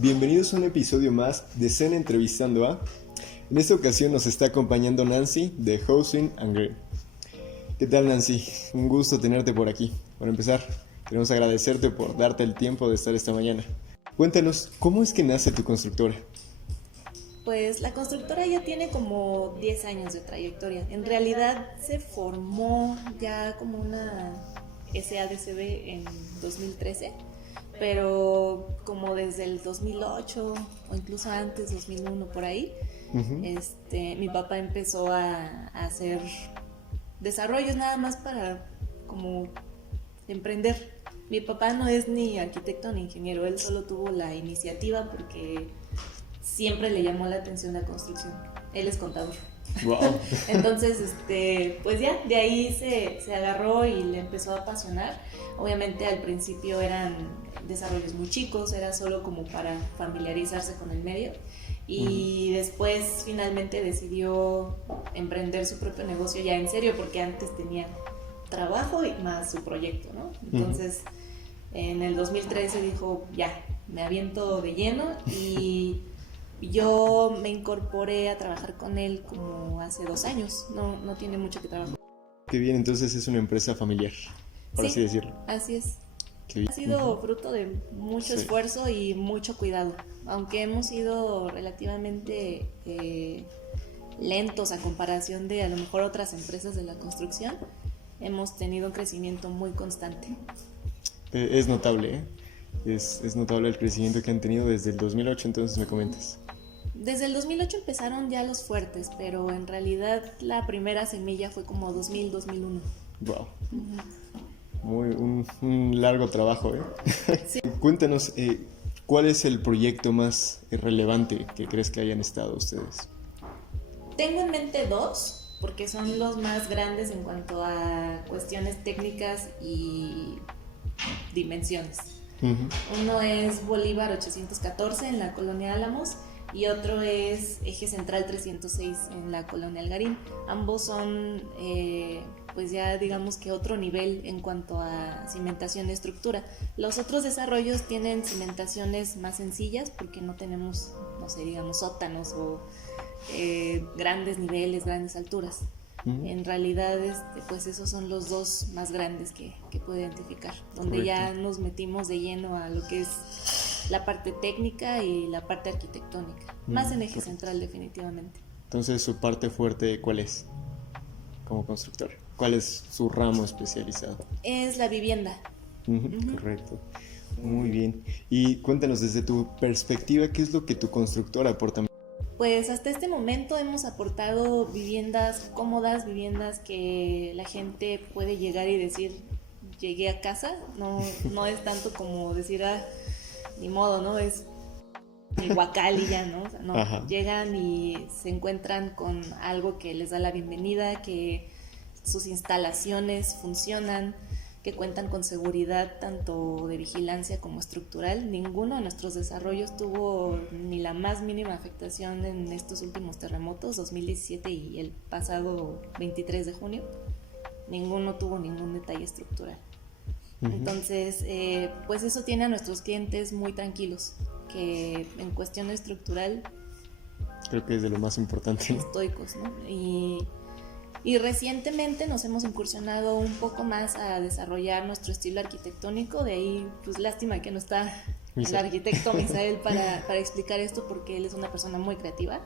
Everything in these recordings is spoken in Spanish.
bienvenidos a un episodio más de Zen Entrevistando a. En esta ocasión nos está acompañando Nancy de Housing and Green. ¿Qué tal, Nancy? Un gusto tenerte por aquí. Para empezar, queremos agradecerte por darte el tiempo de estar esta mañana. Cuéntanos, ¿cómo es que nace tu constructora? Pues la constructora ya tiene como 10 años de trayectoria. En realidad se formó ya como una SADCB en 2013, pero como desde el 2008 o incluso antes, 2001 por ahí, mi papá empezó a hacer desarrollos nada más para como emprender. Mi papá no es ni arquitecto ni ingeniero, él solo tuvo la iniciativa porque siempre le llamó la atención la construcción. Él es contador. Wow. Entonces, pues ya, de ahí se agarró y le empezó a apasionar. Obviamente al principio eran desarrollos muy chicos, era solo como para familiarizarse con el medio. Y después finalmente decidió emprender su propio negocio ya en serio, porque antes tenía trabajo y más su proyecto, ¿no? Entonces, en el 2013 dijo, ya, me aviento de lleno y yo me incorporé a trabajar con él como hace 2 años, no tiene mucho que trabajar. Qué bien, entonces es una empresa familiar, por así decirlo. Así es. Qué bien. Ha sido fruto de mucho esfuerzo y mucho cuidado, aunque hemos sido relativamente lentos a comparación de a lo mejor otras empresas de la construcción, hemos tenido un crecimiento muy constante. Es notable, ¿eh? Es notable el crecimiento que han tenido desde el 2008, entonces me comentas. Desde el 2008 empezaron ya los fuertes, pero en realidad la primera semilla fue como 2000-2001. Wow. Un largo trabajo, ¿eh? Sí. Cuéntanos, ¿cuál es el proyecto más relevante que crees que hayan estado ustedes? Tengo en mente 2, porque son los más grandes en cuanto a cuestiones técnicas y dimensiones. Uno es Bolívar 814 en la Colonia Álamos y otro es Eje Central 306 en la Colonia Algarín. Ambos son pues ya digamos que otro nivel en cuanto a cimentación y estructura. Los otros desarrollos tienen cimentaciones más sencillas porque no tenemos, no sé, digamos sótanos o grandes niveles, grandes alturas. En realidad pues esos son los 2 más grandes que puedo identificar, donde ya nos metimos de lleno a lo que es la parte técnica y la parte arquitectónica, más en Eje Central definitivamente. Entonces, ¿su parte fuerte cuál es como constructor? ¿Cuál es su ramo especializado? Es la vivienda. Correcto, muy bien. Y cuéntanos desde tu perspectiva, ¿qué es lo que tu constructor aporta? Pues hasta este momento hemos aportado viviendas cómodas, viviendas que la gente puede llegar y decir, llegué a casa. No es tanto como decir, ni modo, ¿no? Es el huacal y ya, ¿no? O sea, no. Llegan y se encuentran con algo que les da la bienvenida, que sus instalaciones funcionan, que cuentan con seguridad tanto de vigilancia como estructural. Ninguno de nuestros desarrollos tuvo ni la más mínima afectación en estos últimos terremotos, 2017 y el pasado 23 de junio. Ninguno tuvo ningún detalle estructural. Entonces, pues eso tiene a nuestros clientes muy tranquilos, que en cuestión estructural creo que es de lo más importante, ¿no? Estoicos, ¿no? Y recientemente nos hemos incursionado un poco más a desarrollar nuestro estilo arquitectónico. De ahí, pues lástima que no está el arquitecto Misael para explicar esto, porque él es una persona muy creativa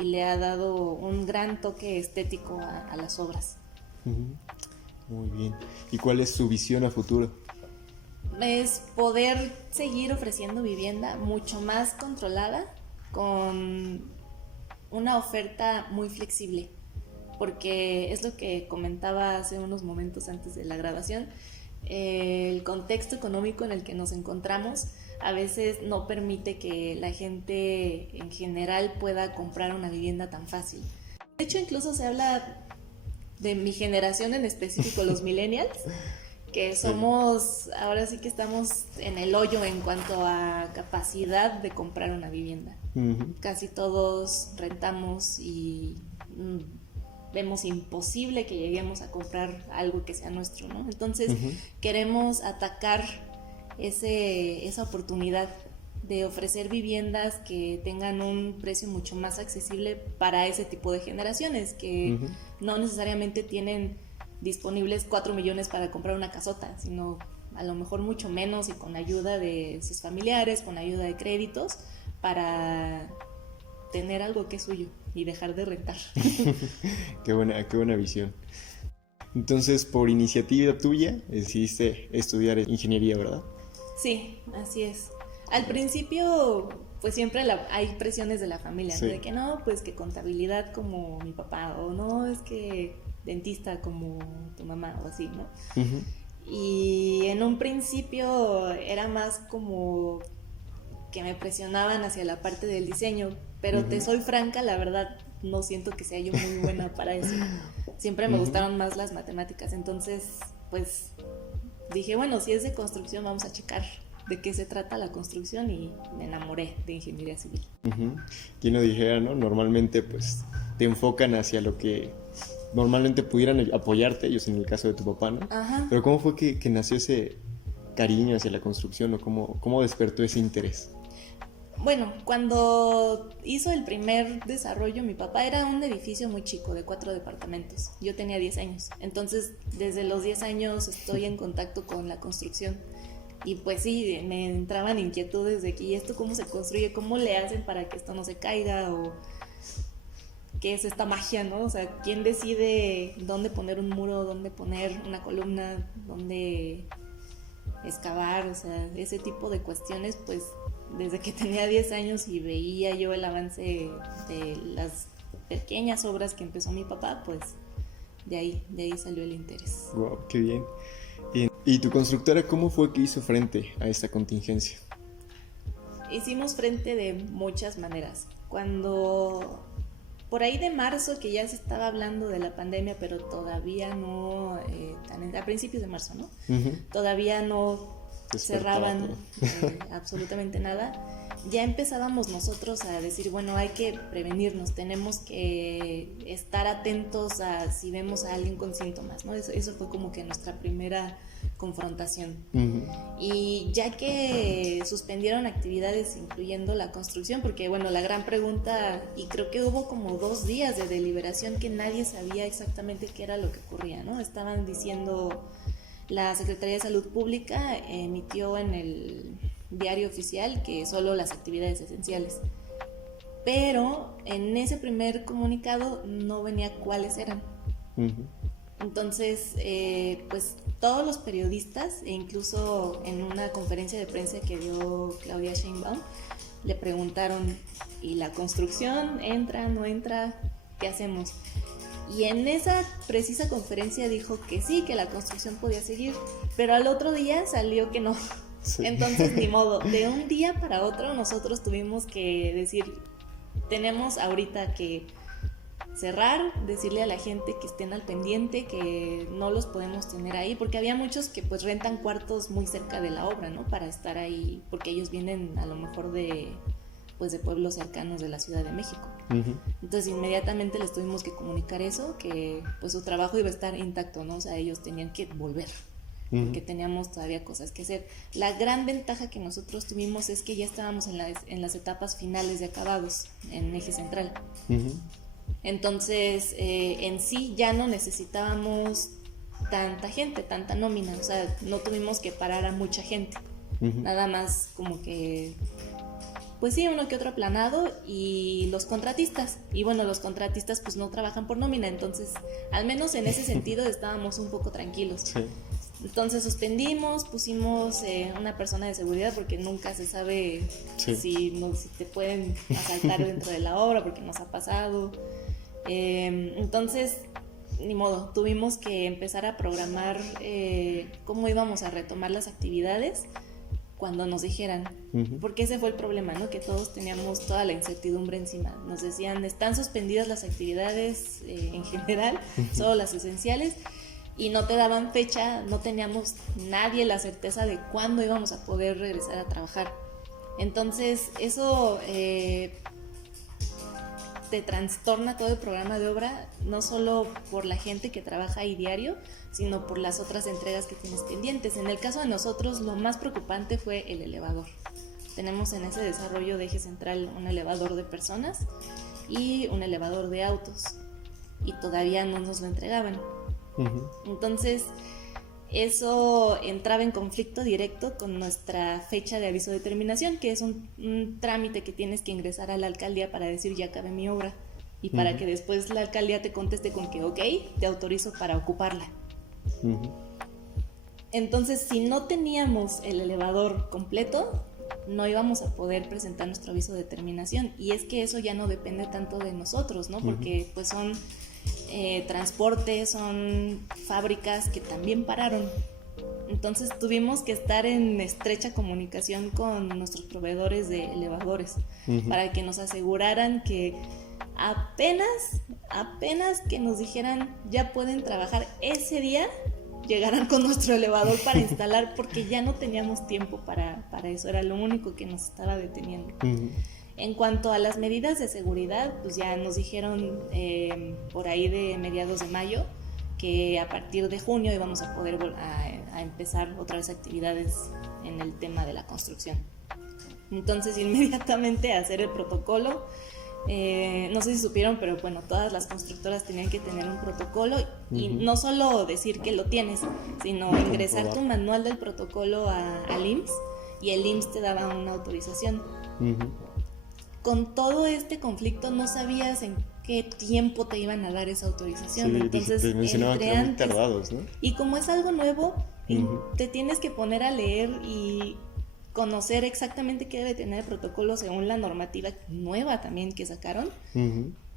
y le ha dado un gran toque estético a las obras. Muy bien. ¿Y cuál es su visión a futuro? Es poder seguir ofreciendo vivienda mucho más controlada, con una oferta muy flexible, porque es lo que comentaba hace unos momentos antes de la grabación. El contexto económico en el que nos encontramos a veces no permite que la gente en general pueda comprar una vivienda tan fácil. De hecho, incluso se habla de mi generación en específico, los millennials, que somos, ahora sí que estamos en el hoyo en cuanto a capacidad de comprar una vivienda. Casi todos rentamos y vemos imposible que lleguemos a comprar algo que sea nuestro, ¿no? Entonces queremos atacar esa oportunidad de ofrecer viviendas que tengan un precio mucho más accesible para ese tipo de generaciones que no necesariamente tienen disponibles 4 millones para comprar una casota, sino a lo mejor mucho menos y con ayuda de sus familiares, con ayuda de créditos, para tener algo que es suyo y dejar de rentar. Qué buena visión. Entonces, por iniciativa tuya, decidiste estudiar ingeniería, ¿verdad? Sí, así es. Al principio, pues siempre hay presiones de la familia, sí. ¿no? De que no, pues que contabilidad como mi papá, o no, es que dentista como tu mamá, o así, ¿no? Y en un principio era más como que me presionaban hacia la parte del diseño, pero te soy franca, la verdad no siento que sea yo muy buena para eso. Siempre me gustaron más las matemáticas, entonces pues dije, bueno, si es de construcción vamos a checar de qué se trata la construcción, y me enamoré de ingeniería civil. Quien lo dijera, ¿no? Normalmente pues te enfocan hacia lo que normalmente pudieran apoyarte ellos, en el caso de tu papá, ¿no? Ajá. Pero ¿cómo fue que nació ese cariño hacia la construcción, o cómo despertó ese interés? Bueno, cuando hizo el primer desarrollo, mi papá, era un edificio muy chico de 4 departamentos. Yo tenía 10 años. Entonces, desde los 10 años estoy en contacto con la construcción. Y pues sí, me entraban inquietudes de que, ¿y esto cómo se construye? ¿Cómo le hacen para que esto no se caiga? O ¿qué es esta magia, no? O sea, ¿quién decide dónde poner un muro, dónde poner una columna, dónde excavar? O sea, ese tipo de cuestiones, pues desde que tenía 10 años y veía yo el avance de las pequeñas obras que empezó mi papá, pues de ahí salió el interés. Wow, qué bien. ¿Y tu constructora cómo fue que hizo frente a esta contingencia? Hicimos frente de muchas maneras. Cuando por ahí de marzo, que ya se estaba hablando de la pandemia, pero todavía no, a principios de marzo, ¿no? Todavía no cerraban absolutamente nada. Ya empezábamos nosotros a decir, bueno, hay que prevenirnos, tenemos que estar atentos a si vemos a alguien con síntomas, ¿no? Eso fue como que nuestra primera confrontación. Y ya que suspendieron actividades incluyendo la construcción, porque bueno, la gran pregunta, y creo que hubo como 2 días de deliberación que nadie sabía exactamente qué era lo que ocurría, ¿no? Estaban diciendo, la Secretaría de Salud Pública emitió en el diario oficial que solo las actividades esenciales, pero en ese primer comunicado no venía cuáles eran. Entonces, pues todos los periodistas, e incluso en una conferencia de prensa que dio Claudia Sheinbaum, le preguntaron, ¿y la construcción entra, no entra? ¿Qué hacemos? Y en esa precisa conferencia dijo que sí, que la construcción podía seguir, pero al otro día salió que no. Sí. Entonces, ni modo, de un día para otro nosotros tuvimos que decir, tenemos ahorita que cerrar, decirle a la gente que estén al pendiente, que no los podemos tener ahí, porque había muchos que pues rentan cuartos muy cerca de la obra, ¿no? Para estar ahí, porque ellos vienen a lo mejor de pueblos cercanos de la Ciudad de México. Entonces inmediatamente les tuvimos que comunicar eso, que pues su trabajo iba a estar intacto, ¿no? O sea, ellos tenían que volver, porque teníamos todavía cosas que hacer. La gran ventaja que nosotros tuvimos es que ya estábamos en las etapas finales de acabados en Eje Central. Entonces, en sí ya no necesitábamos tanta gente, tanta nómina, o sea, no tuvimos que parar a mucha gente, nada más como que, pues sí, uno que otro aplanado, y los contratistas, y bueno, los contratistas pues no trabajan por nómina, entonces al menos en ese sentido estábamos un poco tranquilos. Sí. Entonces suspendimos, pusimos una persona de seguridad, porque nunca se sabe si te pueden asaltar dentro de la obra, porque nos ha pasado. Entonces, ni modo, tuvimos que empezar a programar cómo íbamos a retomar las actividades cuando nos dijeran, porque ese fue el problema, ¿no? Que todos teníamos toda la incertidumbre encima. Nos decían, están suspendidas las actividades en general, solo las esenciales, y no te daban fecha, no teníamos nadie la certeza de cuándo íbamos a poder regresar a trabajar. Entonces, eso te trastorna todo el programa de obra, no solo por la gente que trabaja ahí diario, sino por las otras entregas que tienes pendientes. En el caso de nosotros, lo más preocupante fue el elevador, tenemos en ese desarrollo de eje central un elevador de personas y un elevador de autos, y todavía no nos lo entregaban. Entonces eso entraba en conflicto directo con nuestra fecha de aviso de terminación, que es un trámite que tienes que ingresar a la alcaldía para decir ya acabé mi obra, y para que después la alcaldía te conteste con que ok, te autorizo para ocuparla. Entonces, si no teníamos el elevador completo, no íbamos a poder presentar nuestro aviso de terminación. Y es que eso ya no depende tanto de nosotros, ¿no? Porque pues son transportes, son fábricas que también pararon. Entonces tuvimos que estar en estrecha comunicación con nuestros proveedores de elevadores para que nos aseguraran que apenas que nos dijeran ya pueden trabajar ese día, llegaran con nuestro elevador para instalar, porque ya no teníamos tiempo para eso, era lo único que nos estaba deteniendo. En cuanto a las medidas de seguridad, pues ya nos dijeron por ahí de mediados de mayo que a partir de junio íbamos a poder a empezar otra vez actividades en el tema de la construcción. Entonces inmediatamente a hacer el protocolo. No sé si supieron, pero bueno, todas las constructoras tenían que tener un protocolo, y no solo decir que lo tienes, sino ingresar tu manual del protocolo al IMSS, y el IMSS te daba una autorización. Con todo este conflicto no sabías en qué tiempo te iban a dar esa autorización. Entonces te mencionaban que eran muy tardados, ¿no? Y como es algo nuevo, te tienes que poner a leer y conocer exactamente qué debe tener el protocolo según la normativa nueva también que sacaron,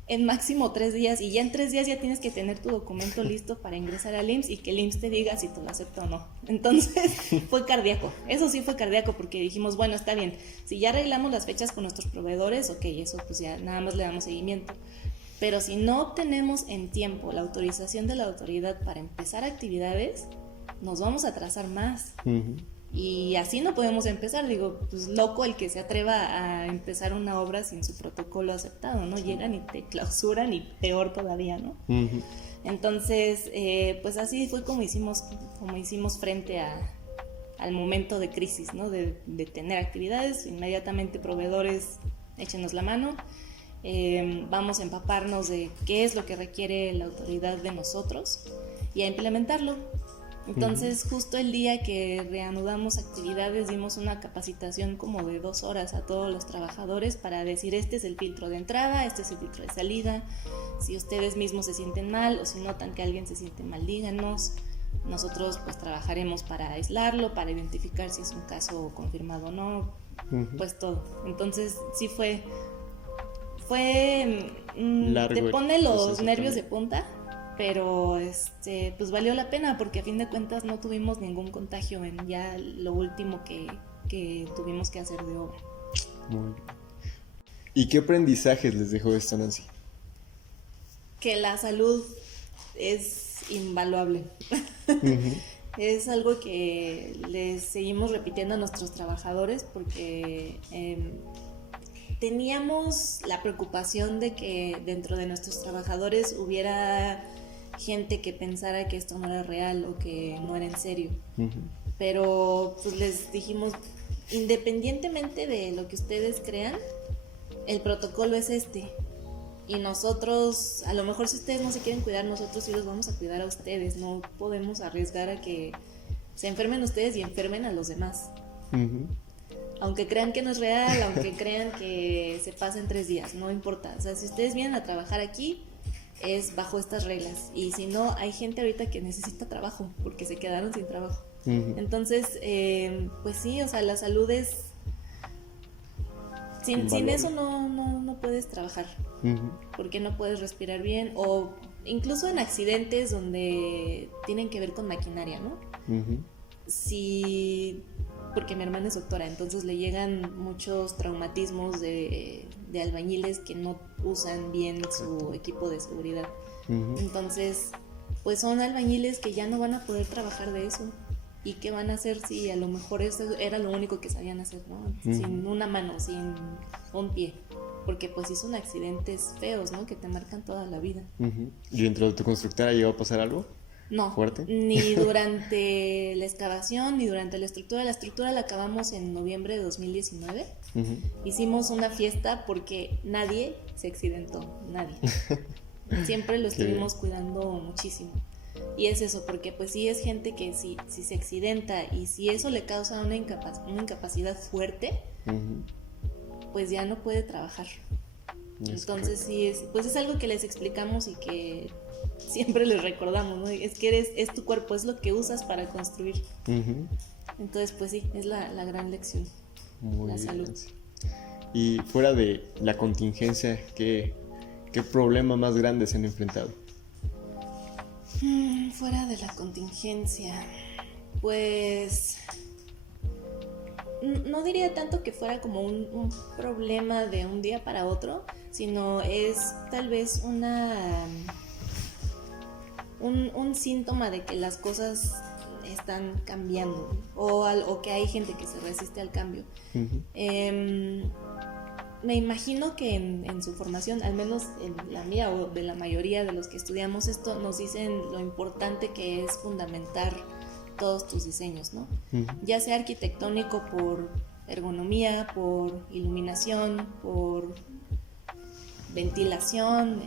en máximo 3 días, y ya en 3 días ya tienes que tener tu documento listo para ingresar al IMSS y que el IMSS te diga si te lo acepta o no. Entonces fue cardíaco, eso sí fue cardíaco, porque dijimos, bueno, está bien, si ya arreglamos las fechas con nuestros proveedores, ok, eso pues ya nada más le damos seguimiento, pero si no obtenemos en tiempo la autorización de la autoridad para empezar actividades, nos vamos a atrasar más. Y así no podemos empezar, digo, pues loco el que se atreva a empezar una obra sin su protocolo aceptado, ¿no? Llegan y te clausuran, y peor todavía, ¿no? Entonces, pues así fue como hicimos frente al momento de crisis, ¿no? De tener actividades, inmediatamente proveedores, échenos la mano, vamos a empaparnos de qué es lo que requiere la autoridad de nosotros y a implementarlo. Entonces, justo el día que reanudamos actividades, dimos una capacitación como de 2 horas a todos los trabajadores para decir, este es el filtro de entrada, este es el filtro de salida, si ustedes mismos se sienten mal o si notan que alguien se siente mal, díganos, nosotros pues trabajaremos para aislarlo, para identificar si es un caso confirmado o no, pues todo. Entonces, sí fue te pone los nervios de punta, pero pues valió la pena, porque a fin de cuentas no tuvimos ningún contagio en ya lo último que tuvimos que hacer de obra. Muy bien. ¿Y qué aprendizajes les dejó esto, Nancy? Que la salud es invaluable. Es algo que les seguimos repitiendo a nuestros trabajadores, porque teníamos la preocupación de que dentro de nuestros trabajadores hubiera gente que pensara que esto no era real o que no era en serio. Pero pues les dijimos, independientemente de lo que ustedes crean, el protocolo es y nosotros, a lo mejor si ustedes no se quieren cuidar, nosotros sí los vamos a cuidar a ustedes. No podemos arriesgar a que se enfermen ustedes y enfermen a los demás. Aunque crean que no es real, aunque crean que se pasa en 3 días, no importa. O sea, si ustedes vienen a trabajar aquí, es bajo estas reglas. Y si no, hay gente ahorita que necesita trabajo porque se quedaron sin trabajo. Entonces, pues sí, o sea, la salud es... Sin eso no puedes trabajar, porque no puedes respirar bien, o incluso en accidentes donde tienen que ver con maquinaria, ¿no? Sí, porque mi hermana es doctora, entonces le llegan muchos traumatismos de albañiles que no usan bien su equipo de seguridad. Entonces, pues son albañiles que ya no van a poder trabajar de eso. ¿Y qué van a hacer si a lo mejor eso era lo único que sabían hacer, ¿no? Sin una mano, sin un pie. Porque pues sí son accidentes feos, ¿no? Que te marcan toda la vida. ¿Y dentro de tu constructora llegó a pasar algo? No, fuerte. ni durante la excavación, ni durante la estructura. La estructura la acabamos en noviembre de 2019. Uh-huh. Hicimos una fiesta porque nadie se accidentó, nadie. Siempre lo estuvimos cuidando muchísimo. Y es eso, porque pues sí es gente que si se accidenta y si eso le causa una incapacidad fuerte, pues ya no puede trabajar. Entonces sí es algo que les explicamos y que siempre les recordamos, ¿no? Es que es tu cuerpo, es lo que usas para construir. Entonces pues sí, es la gran lección. Muy la bien, salud. Nancy. Y fuera de la contingencia, ¿qué problema más grande se han enfrentado? Fuera de la contingencia, pues no diría tanto que fuera como un problema de un día para otro, sino es tal vez un síntoma de que las cosas están cambiando o que hay gente que se resiste al cambio. Me imagino que en su formación, al menos en la mía o de la mayoría de los que estudiamos esto, nos dicen lo importante que es fundamentar todos tus diseños, ¿no? Ya sea arquitectónico por ergonomía, por iluminación, por ventilación,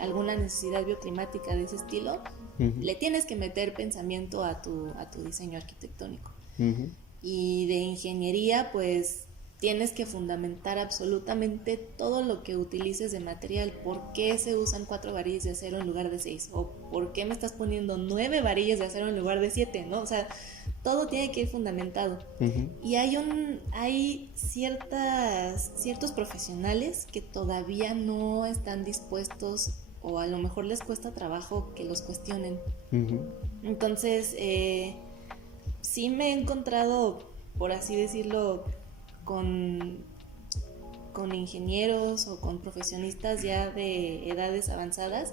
alguna necesidad bioclimática de ese estilo, le tienes que meter pensamiento a tu diseño arquitectónico. Y de ingeniería, pues tienes que fundamentar absolutamente todo lo que utilices de material. ¿Por qué se usan 4 varillas de acero en lugar de 6? ¿O por qué me estás poniendo 9 varillas de acero en lugar de 7? ¿No? O sea, todo tiene que ir fundamentado. Y hay ciertos profesionales que todavía no están dispuestos, o a lo mejor les cuesta trabajo que los cuestionen. Entonces, sí me he encontrado, por así decirlo, con ingenieros o con profesionistas ya de edades avanzadas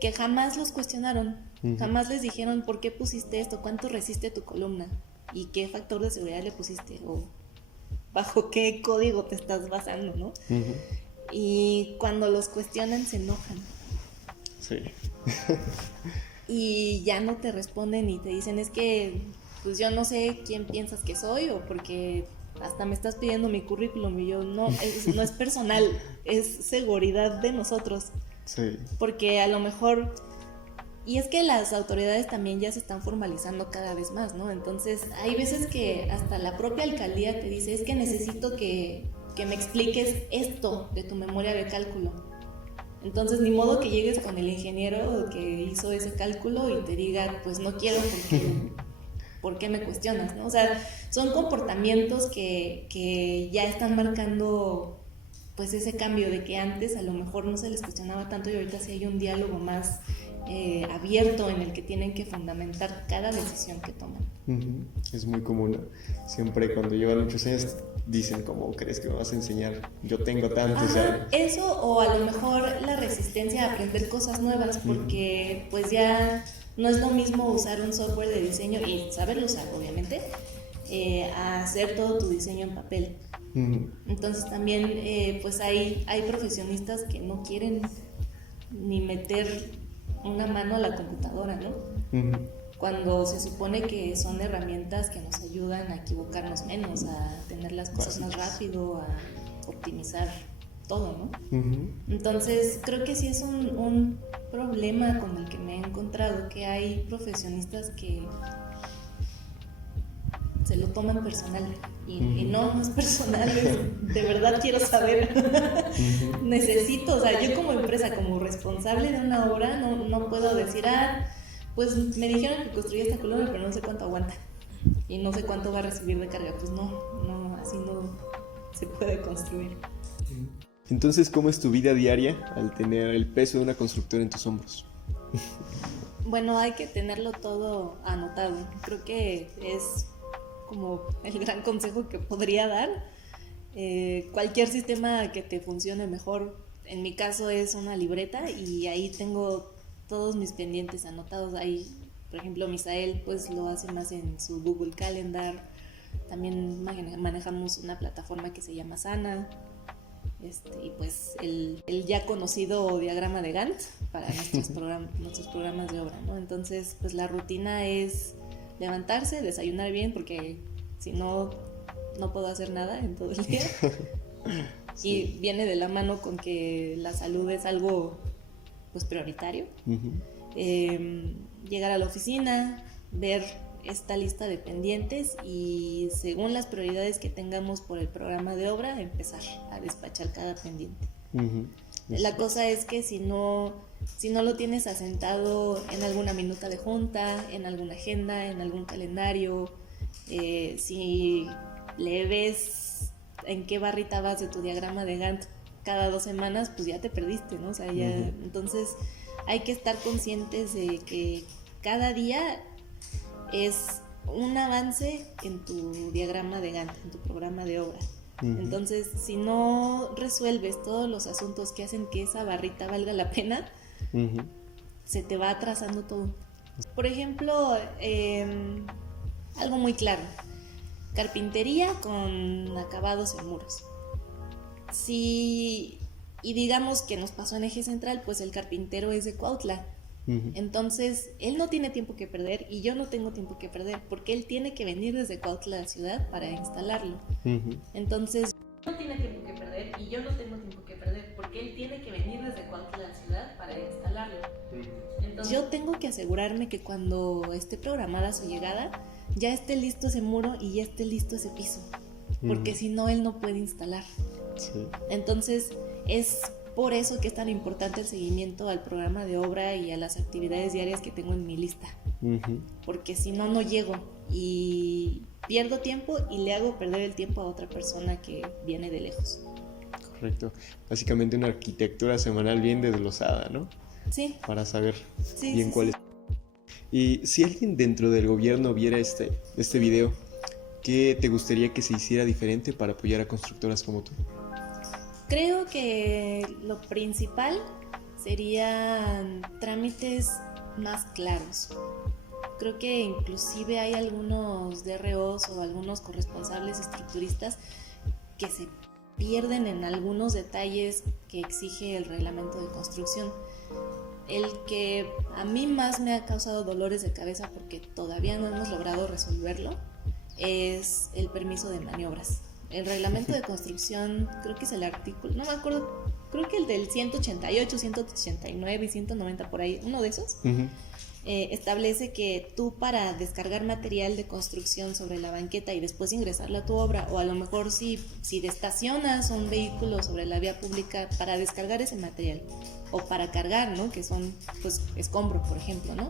que jamás los cuestionaron, jamás les dijeron por qué pusiste esto, cuánto resiste tu columna y qué factor de seguridad le pusiste o bajo qué código te estás basando, ¿no? Y cuando los cuestionan se enojan. Sí. Y ya no te responden y te dicen, es que pues yo no sé quién piensas que soy, o porque hasta me estás pidiendo mi currículum, y yo no es personal, es seguridad de nosotros. Sí. Porque a lo mejor, y es que las autoridades también ya se están formalizando cada vez más, ¿no? Entonces hay veces que hasta la propia alcaldía te dice, es que necesito que me expliques esto de tu memoria de cálculo. Entonces ni modo que llegues con el ingeniero que hizo ese cálculo y te diga, pues no quiero porque ¿por qué me cuestionas? ¿No? O sea, son comportamientos que ya están marcando pues ese cambio de que antes a lo mejor no se les cuestionaba tanto y ahorita sí hay un diálogo más abierto en el que tienen que fundamentar cada decisión que toman. Es muy común. Siempre cuando llevan muchos años dicen, ¿cómo crees que me vas a enseñar? Yo tengo tanto. Eso, o a lo mejor la resistencia a aprender cosas nuevas, porque pues ya no es lo mismo usar un software de diseño y saberlo usar, obviamente, a hacer todo tu diseño en papel. Entonces también pues hay profesionistas que no quieren ni meter una mano a la computadora, ¿no? Cuando se supone que son herramientas que nos ayudan a equivocarnos menos, a tener las cosas más rápido, a optimizar todo, ¿no? Entonces creo que sí es un problema con el que me he encontrado, que hay profesionistas que se lo toman personal y no es personal, de verdad quiero saber. Necesito, o sea, yo como empresa, como responsable de una obra, no puedo decir, pues me dijeron que construí esta columna, pero no sé cuánto aguanta y no sé cuánto va a recibir de carga. Pues no, así no se puede construir. Entonces, ¿cómo es tu vida diaria al tener el peso de una constructora en tus hombros? Bueno, hay que tenerlo todo anotado. Creo que es como el gran consejo que podría dar. Cualquier sistema que te funcione mejor, en mi caso es una libreta y ahí tengo todos mis pendientes anotados. Ahí, por ejemplo, Misael pues lo hace más en su Google Calendar. También manejamos una plataforma que se llama Sana. y pues el ya conocido diagrama de Gantt para nuestros programas de obra, ¿no? Entonces, pues la rutina es levantarse, desayunar bien, porque si no, no puedo hacer nada en todo el día. Sí. Y viene de la mano con que la salud es algo pues prioritario. Llegar a la oficina, ver esta lista de pendientes y según las prioridades que tengamos por el programa de obra, empezar a despachar cada pendiente. La cosa es que si no lo tienes asentado en alguna minuta de junta, en alguna agenda, en algún calendario, si le ves en qué barrita vas de tu diagrama de Gantt cada 2 semanas, pues ya te perdiste, ¿no? O sea, ya, entonces hay que estar conscientes de que cada día es un avance en tu diagrama de Gantt, en tu programa de obra. Entonces, si no resuelves todos los asuntos que hacen que esa barrita valga la pena, se te va atrasando todo. Por ejemplo, algo muy claro, carpintería con acabados en muros. Y digamos que nos pasó en Eje Central, pues el carpintero es de Cuautla. Entonces, él no tiene tiempo que perder y yo no tengo tiempo que perder, porque él tiene que venir desde Cuautla a la ciudad para instalarlo. Entonces, no tiene tiempo que perder y yo no tengo tiempo que perder, porque él tiene que venir desde Cuautla a la ciudad para instalarlo. Entonces, yo tengo que asegurarme que cuando esté programada su llegada, ya esté listo ese muro y ya esté listo ese piso, porque si no, él no puede instalar. Sí. Entonces, es por eso que es tan importante el seguimiento al programa de obra y a las actividades diarias que tengo en mi lista. Porque si no, no llego y pierdo tiempo y le hago perder el tiempo a otra persona que viene de lejos. Correcto. Básicamente una arquitectura semanal bien desglosada, ¿no? Sí. Para saber bien cuál es. Y si alguien dentro del gobierno viera este video, ¿qué te gustaría que se hiciera diferente para apoyar a constructoras como tú? Creo que lo principal serían trámites más claros. Creo que inclusive hay algunos DROs o algunos corresponsables estructuristas que se pierden en algunos detalles que exige el reglamento de construcción. El que a mí más me ha causado dolores de cabeza porque todavía no hemos logrado resolverlo es el permiso de maniobras. El reglamento de construcción, creo que es el artículo, no me acuerdo, creo que el del 188, 189 y 190 por ahí, uno de esos, establece que tú para descargar material de construcción sobre la banqueta y después ingresarlo a tu obra, o a lo mejor si estacionas un vehículo sobre la vía pública para descargar ese material, o para cargar, ¿no? Que son, pues, escombro, por ejemplo, ¿no?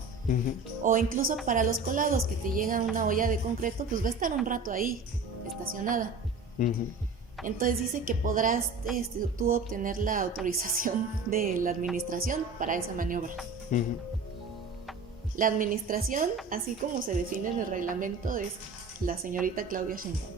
O incluso para los colados, que te llega una olla de concreto, pues va a estar un rato ahí, estacionada. Entonces dice que podrás tú obtener la autorización de la administración para esa maniobra. La administración, así como se define en el reglamento, es la señorita Claudia Sheinbaum.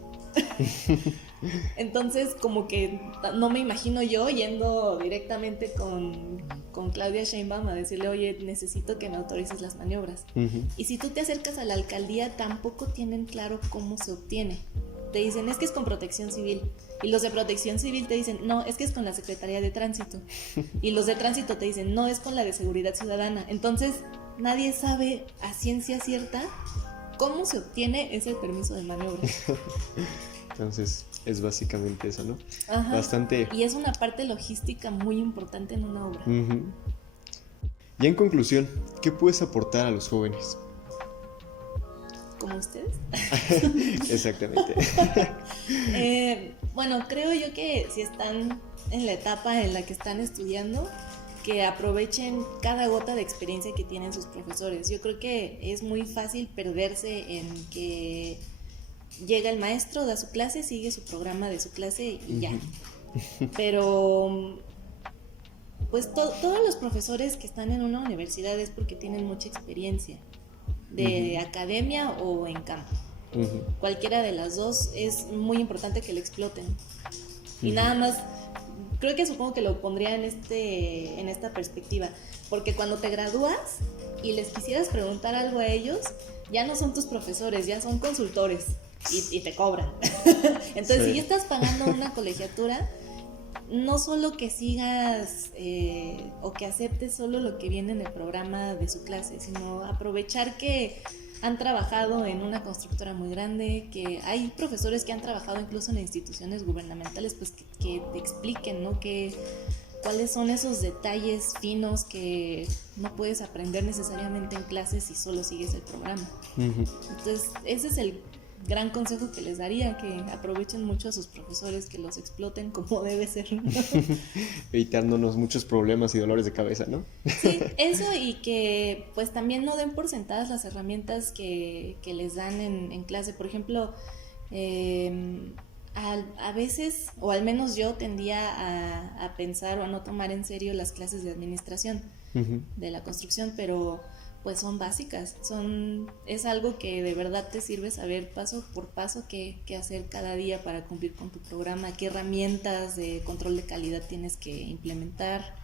Entonces, como que no me imagino yo yendo directamente con Claudia Sheinbaum a decirle, oye, necesito que me autorices las maniobras. Y si tú te acercas a la alcaldía, tampoco tienen claro cómo se obtiene. Te dicen, es que es con Protección Civil. Y los de Protección Civil te dicen, no, es que es con la Secretaría de Tránsito. Y los de Tránsito te dicen, no, es con la de Seguridad Ciudadana. Entonces, nadie sabe a ciencia cierta cómo se obtiene ese permiso de maniobra. Entonces, es básicamente eso, ¿no? Ajá. Bastante. Y es una parte logística muy importante en una obra. Y en conclusión, ¿qué puedes aportar a los jóvenes? ¿Como ustedes? Exactamente. Bueno, creo yo que si están en la etapa en la que están estudiando, que aprovechen cada gota de experiencia que tienen sus profesores. Yo creo que es muy fácil perderse en que llega el maestro, da su clase, sigue su programa de su clase y ya. Pero pues todos los profesores que están en una universidad es porque tienen mucha experiencia de academia o en campo. Cualquiera de las dos es muy importante que lo exploten. Y nada más, creo que supongo que lo pondría en esta perspectiva, porque cuando te gradúas y les quisieras preguntar algo a ellos, ya no son tus profesores, ya son consultores y te cobran. Entonces, si ya estás pagando una colegiatura, no solo que sigas o que aceptes solo lo que viene en el programa de su clase, sino aprovechar que han trabajado en una constructora muy grande, que hay profesores que han trabajado incluso en instituciones gubernamentales, pues que te expliquen, ¿no? Cuáles son esos detalles finos que no puedes aprender necesariamente en clases si solo sigues el programa. Uh-huh. Entonces, ese es el gran consejo que les daría, que aprovechen mucho a sus profesores, que los exploten como debe ser, ¿no? Evitándonos muchos problemas y dolores de cabeza, ¿no? Sí, eso, y que pues también no den por sentadas las herramientas que les dan en clase. Por ejemplo, a veces, o al menos yo tendía a pensar o a no tomar en serio las clases de administración uh-huh. de la construcción, pero pues son básicas, es algo que de verdad te sirve saber paso por paso qué hacer cada día para cumplir con tu programa, qué herramientas de control de calidad tienes que implementar,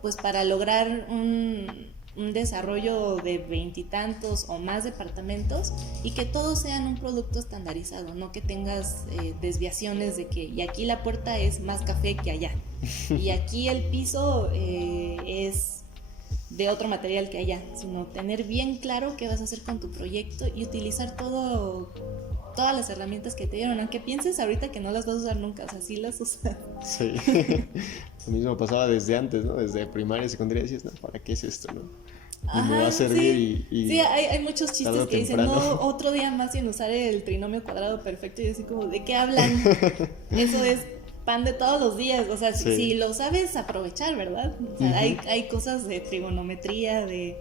pues para lograr un desarrollo de 20 y tantos o más departamentos, y que todos sean un producto estandarizado, no que tengas desviaciones de que y aquí la puerta es más café que allá y aquí el piso es de otro material que allá, sino tener bien claro qué vas a hacer con tu proyecto y utilizar todas las herramientas que te dieron, aunque pienses ahorita que no las vas a usar nunca, o sea, sí las usas. Sí, lo mismo pasaba desde antes, ¿no? Desde primaria, secundaria, decías, no, ¿para qué es esto, no? Ajá, me va a servir y sí, hay muchos chistes que dicen, no, otro día más sin usar el trinomio cuadrado perfecto, y así como, ¿de qué hablan? Eso es pan de todos los días, o sea, sí. Si lo sabes aprovechar, ¿verdad? O sea, uh-huh. hay cosas de trigonometría, de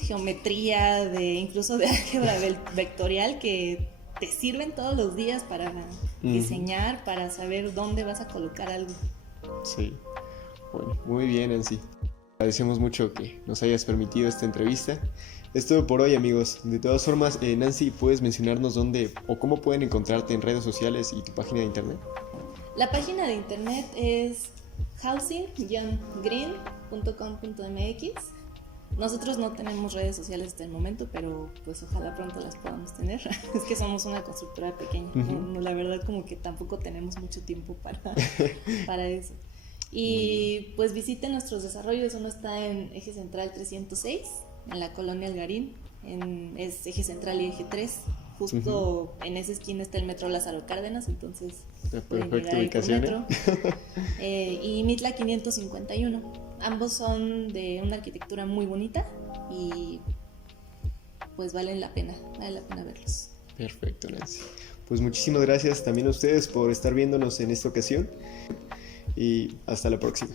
geometría, incluso de álgebra vectorial que te sirven todos los días para uh-huh. diseñar, para saber dónde vas a colocar algo. Sí, bueno, muy bien, Nancy. Agradecemos mucho que nos hayas permitido esta entrevista. Es todo por hoy, amigos. De todas formas, Nancy, ¿puedes mencionarnos dónde o cómo pueden encontrarte en redes sociales y tu página de internet? La página de internet es housing-green.com.mx. Nosotros no tenemos redes sociales hasta el momento, pero pues ojalá pronto las podamos tener. Es que somos una constructora pequeña, uh-huh. no, la verdad como que tampoco tenemos mucho tiempo para eso. Y pues visiten nuestros desarrollos. Uno está en Eje Central 306, en la colonia Algarín, es Eje Central y Eje 3. Justo uh-huh. en esa esquina está el metro Lázaro Cárdenas, entonces perfecta ubicación. Y Mitla 551. Ambos son de una arquitectura muy bonita y pues vale la pena verlos. Perfecto, Nancy. Pues muchísimas gracias también a ustedes por estar viéndonos en esta ocasión y hasta la próxima.